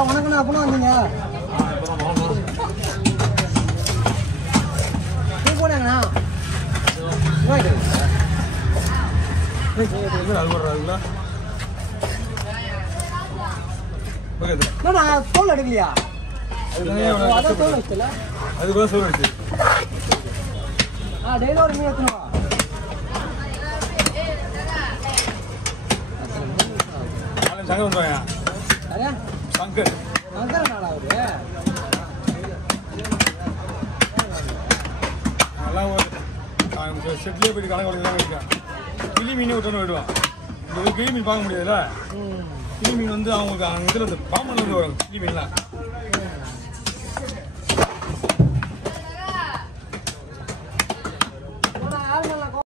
உனக்குண்ணா அப்பனா வந்தீங்க நீ போனாங்கண்ணா தோல் எடுக்கலையா அதான் தோல் வச்சுல அது கூட தோல் வச்சு டெய்லி ஒரு மீன் எத்தனை சங்கர் வந்துவாயா சங்கர் சங்கர் நாளா அவரு நல்லா ஒரு செட்லேயே போயிட்டு கணக்கு கொடுத்து இருக்கேன் கிளி மீன் விட்டோன்னு போயிடுவான் இந்த ஒரு கிளி மீன் பார்க்க முடியாதுல்ல கிளி மீன் வந்து அவங்களுக்கு அங்கே இதில் பாம்பன்லேருந்து வரும் கிளி மீன்லாம்